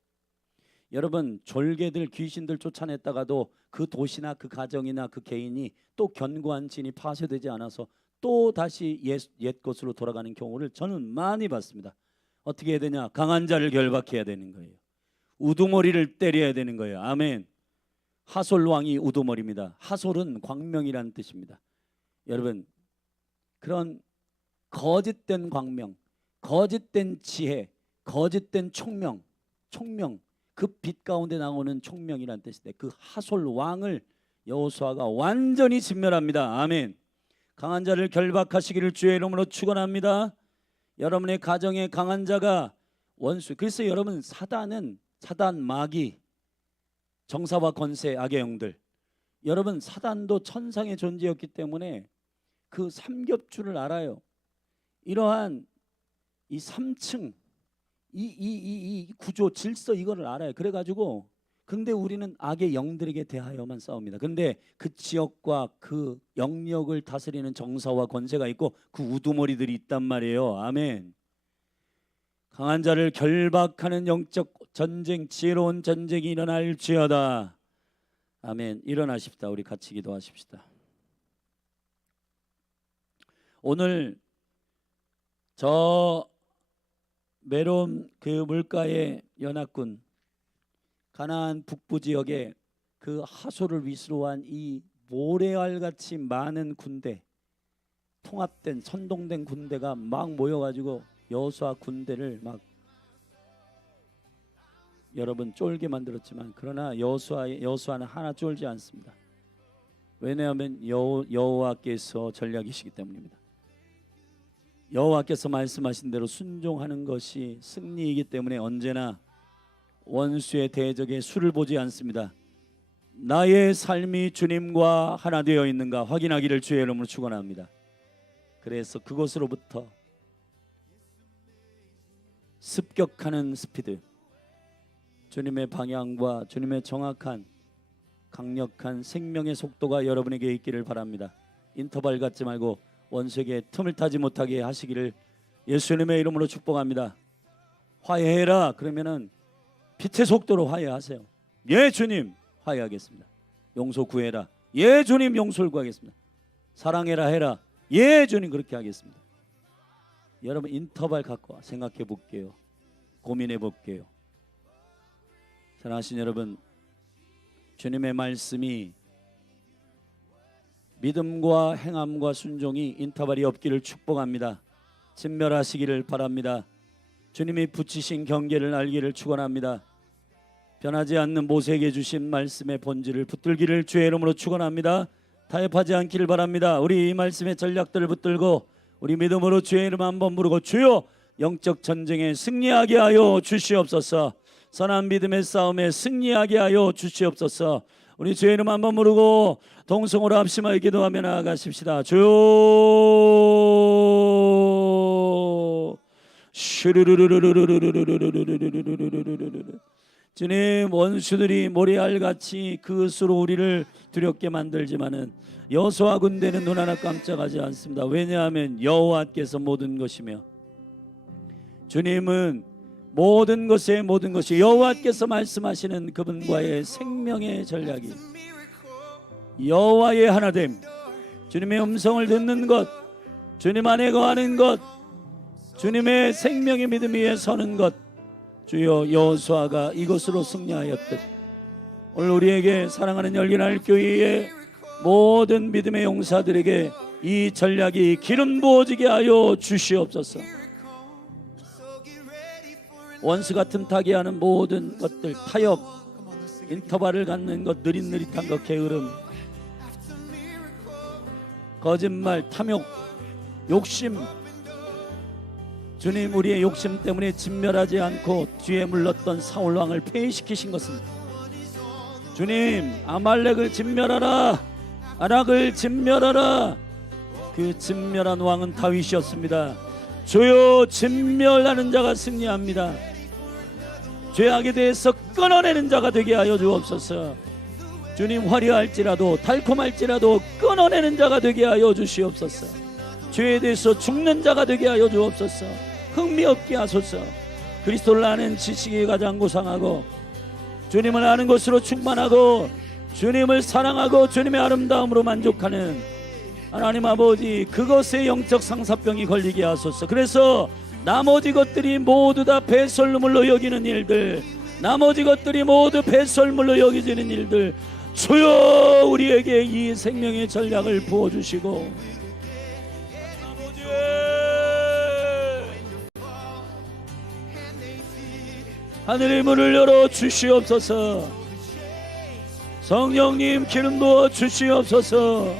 여러분 졸개들 귀신들 쫓아냈다가도 그 도시나 그 가정이나 그 개인이 또 견고한 진이 파쇄되지 않아서 또 다시 옛 곳으로 돌아가는 경우를 저는 많이 봤습니다. 어떻게 해야 되냐? 강한 자를 결박해야 되는 거예요. 우두머리를 때려야 되는 거예요. 아멘. 하솔 왕이 우두머리입니다. 하솔은 광명이라는 뜻입니다. 여러분, 그런 거짓된 광명, 거짓된 지혜, 거짓된 총명, 그 빛 가운데 나오는 총명이라는 뜻인데, 그 하솔 왕을 여호수아가 완전히 진멸합니다. 아멘. 강한 자를 결박하시기를 주의 이름으로 축원합니다. 여러분의 가정에 강한 자가 원수. 그래서 여러분, 사단, 마귀, 정사와 권세, 악의 영들, 여러분, 사단도 천상의 존재였기 때문에 그 삼겹줄을 알아요. 이러한 이 3층 이 구조, 질서, 이거를 알아요. 그래가지고 근데 우리는 악의 영들에게 대하여만 싸웁니다. 근데 그 지역과 그 영역을 다스리는 정사와 권세가 있고 그 우두머리들이 있단 말이에요. 아멘. 강한 자를 결박하는 영적 전쟁, 지혜로운 전쟁이 일어날지어다. 아멘. 일어나십시다. 우리 같이 기도하십시다. 오늘 저 메롬 그 물가의 연합군, 가나안 북부 지역에 그 하솔을 위수로 한 이 모래알같이 많은 군대, 통합된 선동된 군대가 막 모여가지고 여호수아 군대를 막 여러분 쫄게 만들었지만, 그러나 여호수아는 하나 쫄지 않습니다. 왜냐하면 여호와께서 전략이시기 때문입니다. 여호와께서 말씀하신 대로 순종하는 것이 승리이기 때문에 언제나 원수의 대적에 수를 보지 않습니다. 나의 삶이 주님과 하나 되어 있는가 확인하기를 주의 이름으로 축원합니다. 그래서 그곳으로부터 습격하는 스피드, 주님의 방향과 주님의 정확한 강력한 생명의 속도가 여러분에게 있기를 바랍니다. 인터벌 갖지 말고 원수에게 틈을 타지 못하게 하시기를 예수님의 이름으로 축복합니다. 화해해라 그러면은 빛의 속도로 화해하세요. 예 주님, 화해하겠습니다. 용서 구해라. 예 주님, 용서를 구하겠습니다. 사랑해라 해라. 예 주님, 그렇게 하겠습니다. 여러분 인터벌 갖고 생각해 볼게요. 고민해 볼게요. 사랑하신 여러분, 주님의 말씀이 믿음과 행함과 순종이 인터벌이 없기를 축복합니다. 진멸하시기를 바랍니다. 주님이 붙이신 경계를 알기를 축원합니다. 변하지 않는 모세에게 주신 말씀의 본질을 붙들기를 주의 이름으로 축원합니다. 타협하지 않기를 바랍니다. 우리 이 말씀의 전략들을 붙들고 우리 믿음으로 주의 이름 한번 부르고, 주여 영적 전쟁에 승리하게 하여 주시옵소서. 선한 믿음의 싸움에 승리하게 하여 주시옵소서. 우리 주의 이름 한번 부르고 동성으로 합심하여 기도하며 나아가십시다. 주여, 주님, 원수들이 모래알같이 그것으로 우리를 두렵게 만들지만은 여호수아 군대는 눈 하나 깜짝하지 않습니다. 왜냐하면 여호와께서 모든 것이며 주님은 모든 것의 모든 것이 여호와께서 말씀하시는 그분과의 생명의 전략이 여호와의 하나됨, 주님의 음성을 듣는 것, 주님 안에 거하는 것, 주님의 생명의 믿음 위에 서는 것. 주여, 여호수아가 이것으로 승리하였듯 오늘 우리에게 사랑하는 열린할 교회의 모든 믿음의 용사들에게 이 전략이 기름 부어지게 하여 주시옵소서. 원수 같은 타개하는 모든 것들, 타협, 인터벌을 갖는 것, 느릿느릿한 것, 게으름, 거짓말, 탐욕, 욕심, 주님, 우리의 욕심 때문에 진멸하지 않고 뒤에 물렀던 사울 왕을 폐위시키신 것은, 주님, 아말렉을 진멸하라, 아락을 진멸하라. 그 진멸한 왕은 다윗이었습니다. 주여, 진멸하는 자가 승리합니다. 죄악에 대해서 끊어내는 자가 되게 하여 주옵소서. 주님, 화려할지라도 달콤할지라도 끊어내는 자가 되게 하여 주시옵소서. 죄에 대해서 죽는 자가 되게 하여 주옵소서. 흥미없게 하소서. 그리스도를 아는 지식이 가장 고상하고 주님을 아는 것으로 충만하고 주님을 사랑하고 주님의 아름다움으로 만족하는 하나님 아버지, 그것에 영적 상사병이 걸리게 하소서. 그래서 나머지 것들이 모두 다 배설물로 여기는 일들, 나머지 것들이 모두 배설물로 여기지는 일들, 주여 우리에게 이 생명의 전략을 부어주시고 아버지 하늘의 문을 열어 주시옵소서. 성령님 기름 부어 주시옵소서.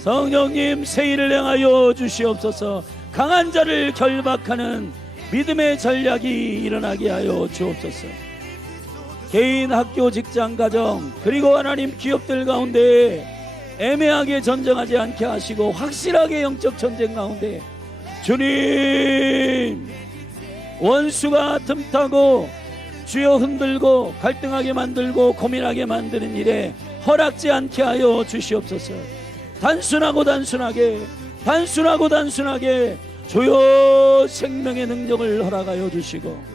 성령님 세일을 행하여 주시옵소서. 강한 자를 결박하는 믿음의 전략이 일어나게 하여 주옵소서. 개인, 학교, 직장, 가정 그리고 하나님 기업들 가운데 애매하게 전쟁하지 않게 하시고 확실하게 영적 전쟁 가운데 주님 원수가 틈타고 주여 흔들고 갈등하게 만들고 고민하게 만드는 일에 허락지 않게 하여 주시옵소서. 단순하게 주여 생명의 능력을 허락하여 주시고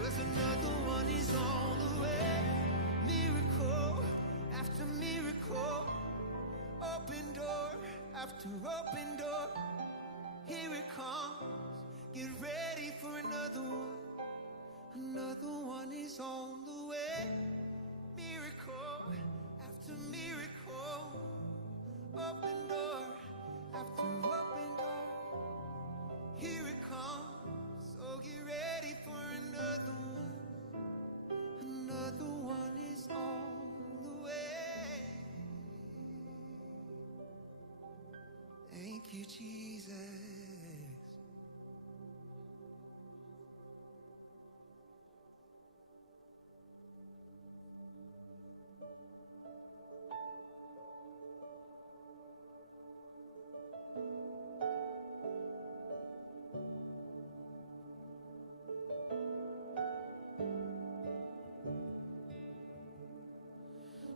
Thank you, Jesus.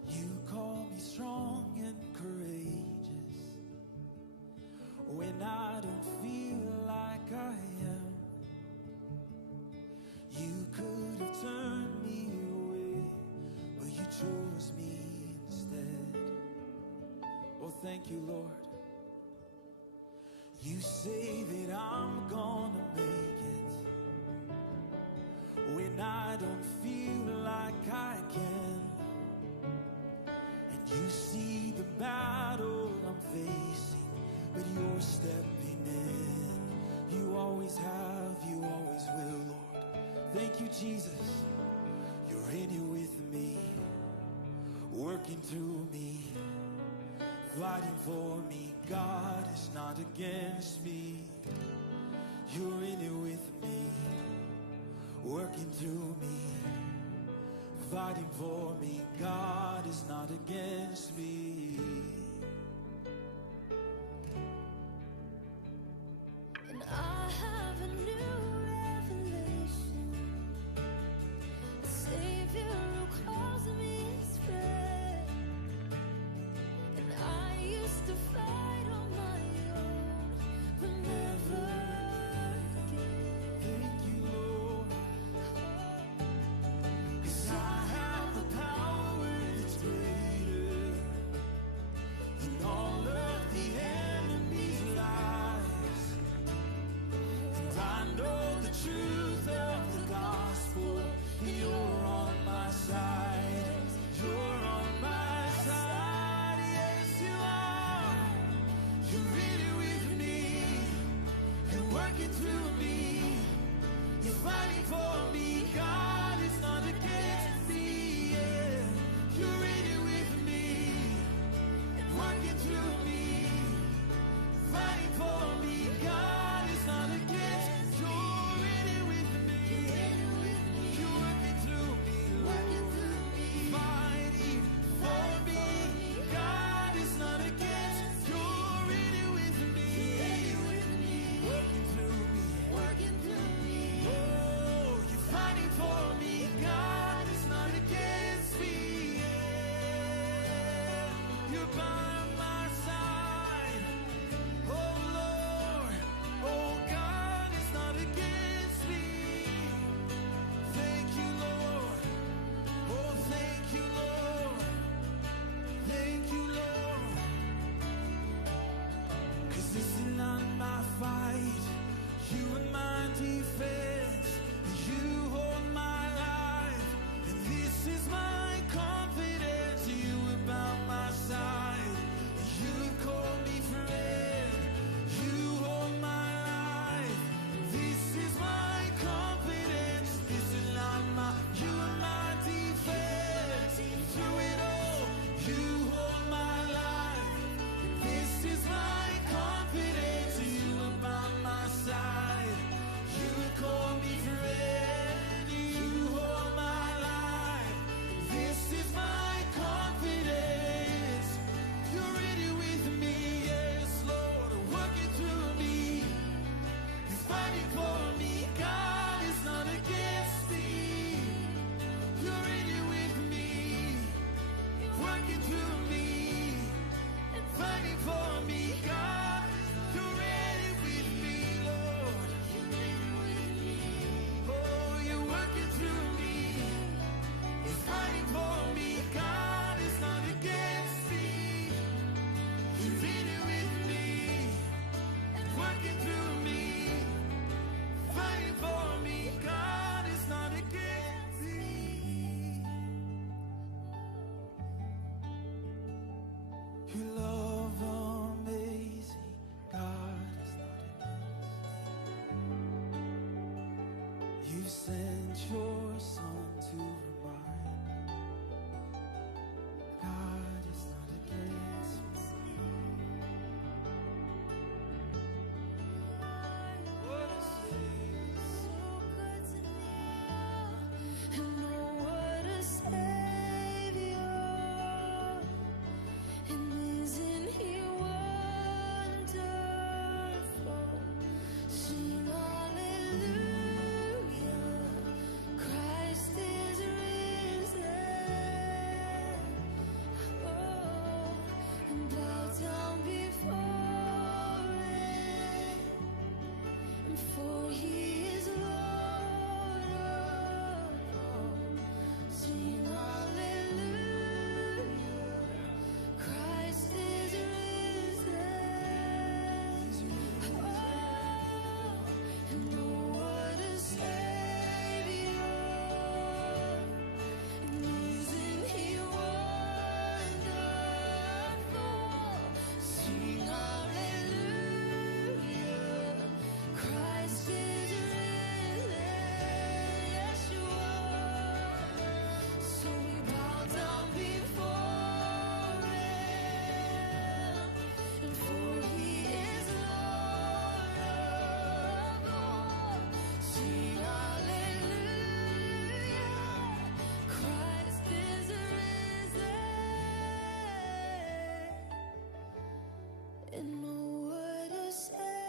You call me strong and courageous when I don't feel like I am. You could have turned me away, but you chose me instead. Oh, thank you, Lord. You say that I'm gonna make it when I don't feel like I can. And you see the battle I'm facing, but you're stepping in. You always have, you always will, Lord. Thank you, Jesus. You're in here with me, working through me, fighting for me. God is not against me. You're in here with me, working through me, fighting for me. God is not against me. And I have a new revelation, a Savior who calls me his friend. And I used to fight on my own, but never again. Thank you, Lord. 'Cause I have the power that's greater than all of the enemy's lies. And I know the truth of the gospel. You're on my side. You're on my side. Yes, you are. You're really with me. You're working through me. You're fighting for me. God is not against me. Yeah. You're really with me. Working through me. Fighting for me. God is not against. You're really with me. You're working through me. Fighting for me. God is not against. You're really with me. Working through me. Oh, you're fighting for me. God is not against me. Yeah. You're by my side. Oh Lord, You sent your son to remind me God is not against me. What a Savior. So good to kneel and know what a Savior. And isn't He wonderful? Sing hallelujah, Christ is risen. Oh, and bow down before Him. And for He is Lord of all. Sing hallelujah, Christ is risen. Oh, and oh, what a Savior. And isn't He wonderful? Sing hallelujah, Christ is risen. Yes, you are. So we bow down before Him, and for He is Lord of all. Sing hallelujah, Christ is risen. And oh, what a Savior.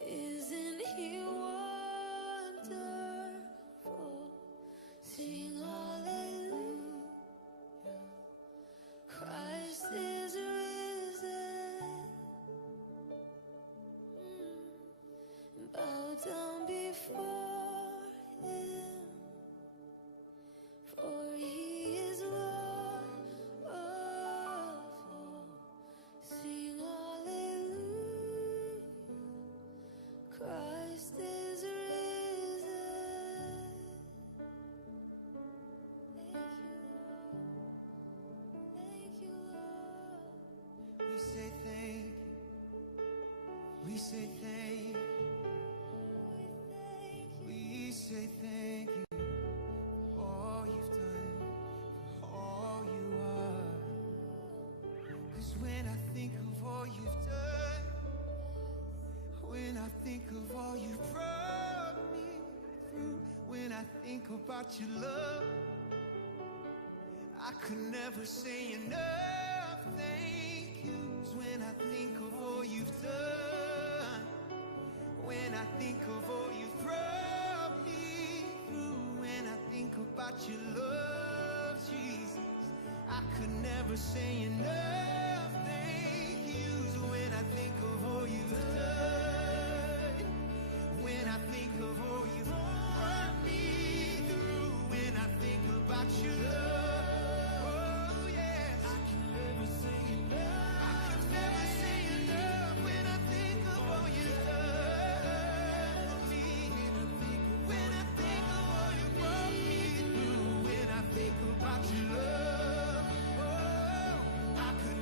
Isn't He wonderful? Sing hallelujah, Christ is risen. Bow down before Him, for He is Lord of all. Sing hallelujah, Christ is risen. Thank you, Lord. We say thank you. We say thank you. We say thank you for all you've done, for all you are. 'Cause when I think of all you've done, when I think of all you brought me through, when I think about your love, I could never say enough thank yous. When I think of all you've done, when I think of all you've brought me through, when I think about your love, Jesus, I could never say enough thank yous. When I think of all you've done, when I think of all you brought me through, when I think about your love, oh yes, I can never say enough. I can never say enough. When I think of all you've done for me, when I think of all you brought me through, when I think about your love, oh, I could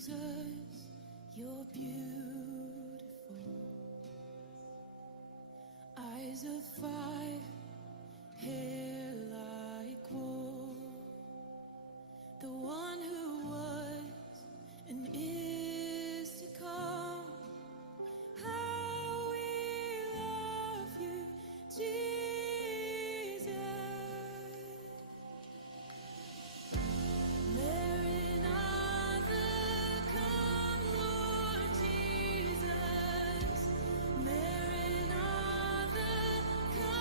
Jesus, you're beautiful. Eyes of fire, hair like wool. The one who was and is to come. How we love you, Jesus. There another come, Lord Jesus. There another come.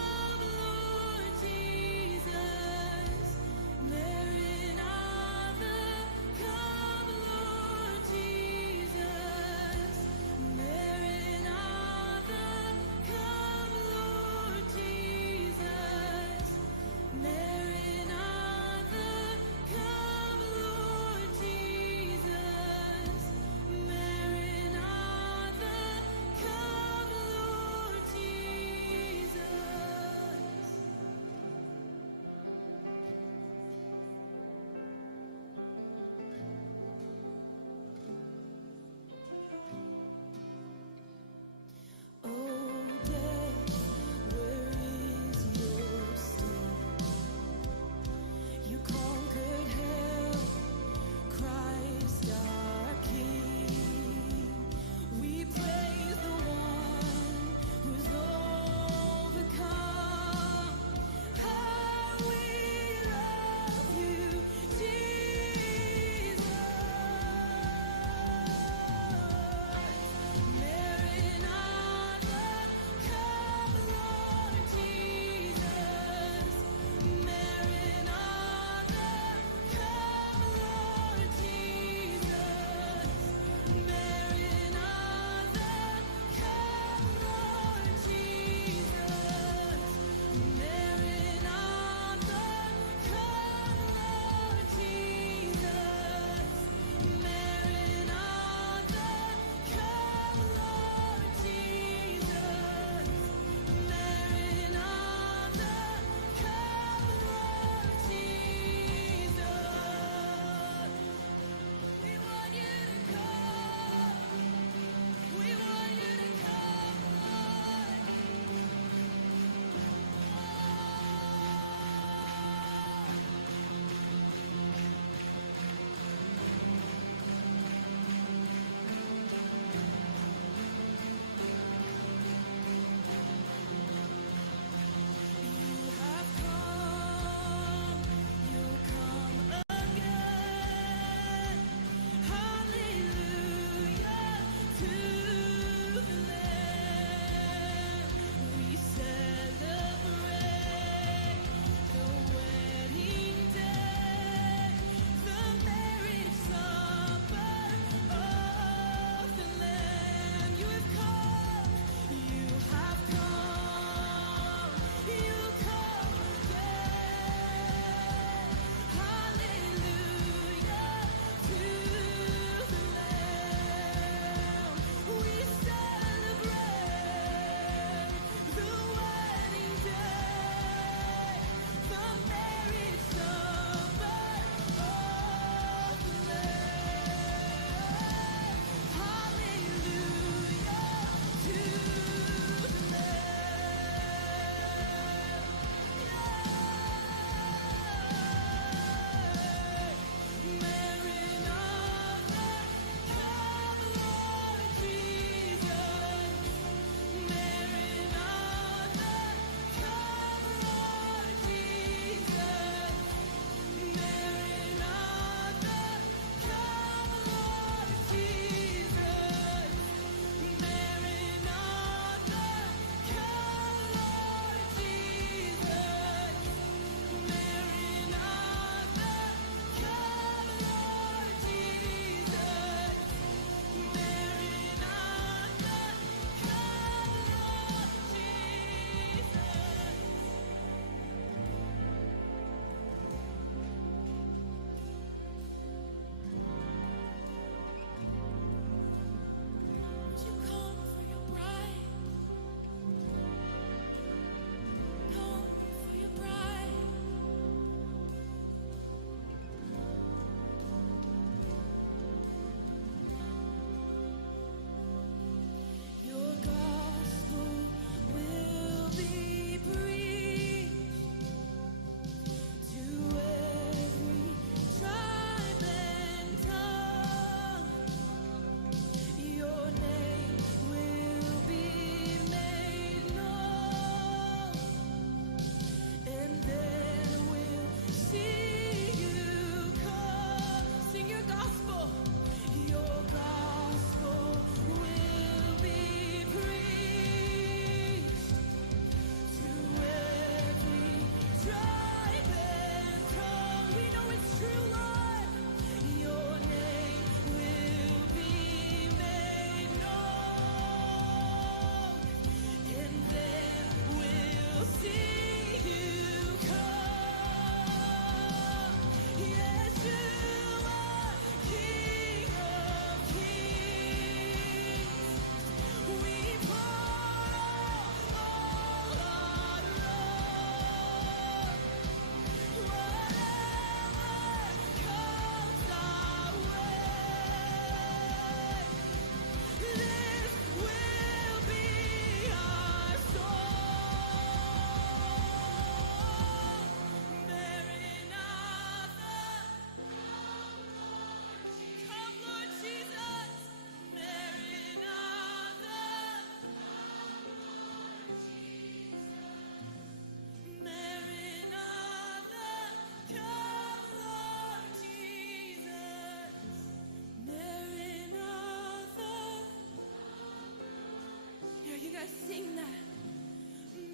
sing that.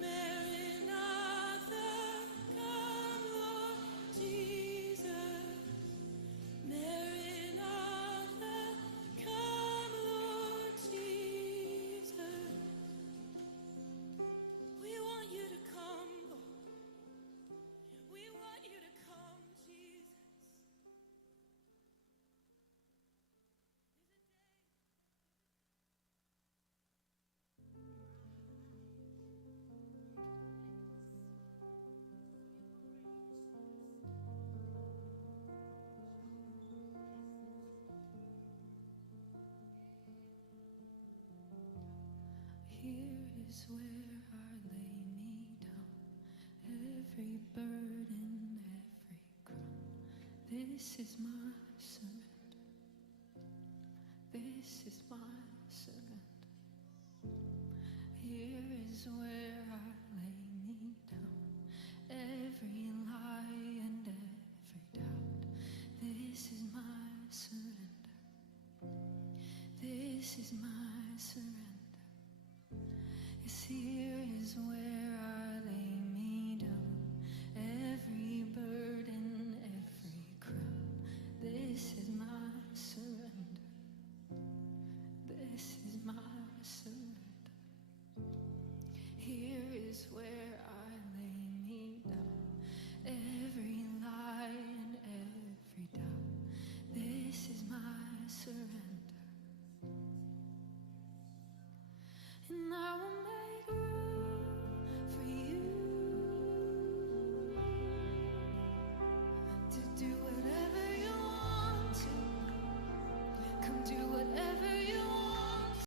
Maranatha, come, Lord Jesus. Maranatha, come, Lord Jesus. We want you to come, Lord. We want you to come, Jesus. Here is where I lay me down, every burden, every crown. This is my surrender. This is my surrender. Here is where I lay me down, every lie and every doubt. This is my surrender. This is my surrender. Yes, here is where